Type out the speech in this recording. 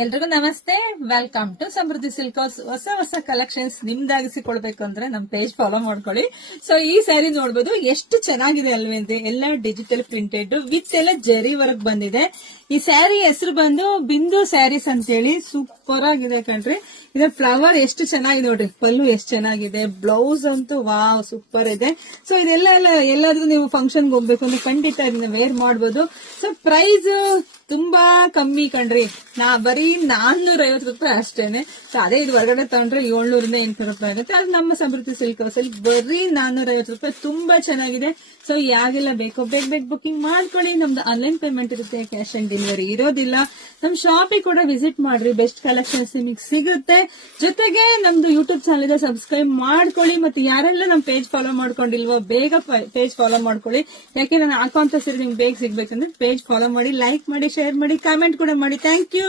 ಎಲ್ರಿಗೂ ನಮಸ್ತೆ. Welcome to Samruddhi silk house. ಹೊಸ ಹೊಸ ಕಲೆಕ್ಷನ್ಸ್ ನಿಮ್ದಾಗಿಸಿಕೊಳ್ಬೇಕು ಅಂದ್ರೆ ನಮ್ ಪೇಜ್ ಫಾಲೋ ಮಾಡ್ಕೊಳ್ಳಿ. ಸೊ ಈ ಸ್ಯಾರಿ ನೋಡ್ಬೋದು, ಎಷ್ಟು ಚೆನ್ನಾಗಿದೆ ಅಲ್ವೇಂದ್ರೆ, ಎಲ್ಲ ಡಿಜಿಟಲ್ ಪ್ರಿಂಟೆಡ್ ವಿತ್ ಎಲ್ಲ ಜರಿ ವರ್ಕ್ ಬಂದಿದೆ. ಈ ಸ್ಯಾರಿ ಹೆಸರು ಬಂದು ಬಿಂದು ಸ್ಯಾರೀಸ್ ಅಂತೇಳಿ. ಸೂಪರ್ ಆಗಿದೆ ಕಣ್ರಿ. ಇದ್ರ ಫ್ಲವರ್ ಎಷ್ಟು ಚೆನ್ನಾಗಿದೆ ನೋಡ್ರಿ, ಪಲ್ಲು ಎಷ್ಟು ಚೆನ್ನಾಗಿದೆ, ಬ್ಲೌಸ್ ಅಂತೂ ವಾವ್ ಸೂಪರ್ ಇದೆ. ಸೊ ಇದೆಲ್ಲ ಎಲ್ಲಾದ್ರೂ ನೀವು ಫಂಕ್ಷನ್ಗೆ ಹೋಗ್ಬೇಕು ಅಂದ್ರೆ ಖಂಡಿತ ಇದನ್ನ ವೇರ್ ಮಾಡ್ಬೋದು. ಸೊ ಪ್ರೈಸ್ ತುಂಬಾ ಕಮ್ಮಿ ಕಣ್ರಿ, ಬರೀ 450 ರೂಪಾಯಿ ಅಷ್ಟೇನೆ. ಸೊ ಅದೇ ಇದು ಹೊರಗಡೆ ತಗೊಂಡ್ರೆ 700 800 ರೂಪಾಯಿ ಆಗುತ್ತೆ. ಅದು ನಮ್ಮ ಸಮೃದ್ಧಿ ಸಿಲ್ಕ್ ಹೌಸ್ ಅಲ್ಲಿ ಬರೀ 450 ರೂಪಾಯಿ. ತುಂಬಾ ಚೆನ್ನಾಗಿದೆ. ಸೊ ಯಾಗೆಲ್ಲ ಬೇಕೋ ಬೇಗ ಬುಕಿಂಗ್ ಮಾಡ್ಕೊಳ್ಳಿ. ನಮ್ದು ಆನ್ಲೈನ್ ಪೇಮೆಂಟ್ ಇರುತ್ತೆ, ಕ್ಯಾಶ್ ಆನ್ ಡೆಲಿವರಿ ಇರೋದಿಲ್ಲ. ನಮ್ ಶಾಪಿಗೆ ಕೂಡ ವಿಸಿಟ್ ಮಾಡ್ರಿ, ಬೆಸ್ಟ್ ಕಲೆಕ್ಷನ್ಸ್ ನಿಮಗೆ ಸಿಗುತ್ತೆ. ಜೊತೆಗೆ ನಮ್ದು ಯೂಟ್ಯೂಬ್ ಚಾನಲ್ ಇದೆ, ಸಬ್ಸ್ಕ್ರೈಬ್ ಮಾಡ್ಕೊಳ್ಳಿ. ಮತ್ತೆ ಯಾರೆಲ್ಲ ನಮ್ ಪೇಜ್ ಫಾಲೋ ಮಾಡ್ಕೊಂಡಿಲ್ವೋ ಬೇಗ ಪೇಜ್ ಫಾಲೋ ಮಾಡ್ಕೊಳ್ಳಿ. ಯಾಕೆ ನಾನು ಹಾಕುವಂತ ಸರಿ ನಿಮ್ಗೆ ಬೇಗ ಸಿಗ್ಬೇಕಂದ್ರೆ ಪೇಜ್ ಫಾಲೋ ಮಾಡಿ, ಲೈಕ್ ಮಾಡಿ, ಶೇರ್ ಮಾಡಿ, ಕಾಮೆಂಟ್ ಕೂಡ ಮಾಡಿ. Thank you.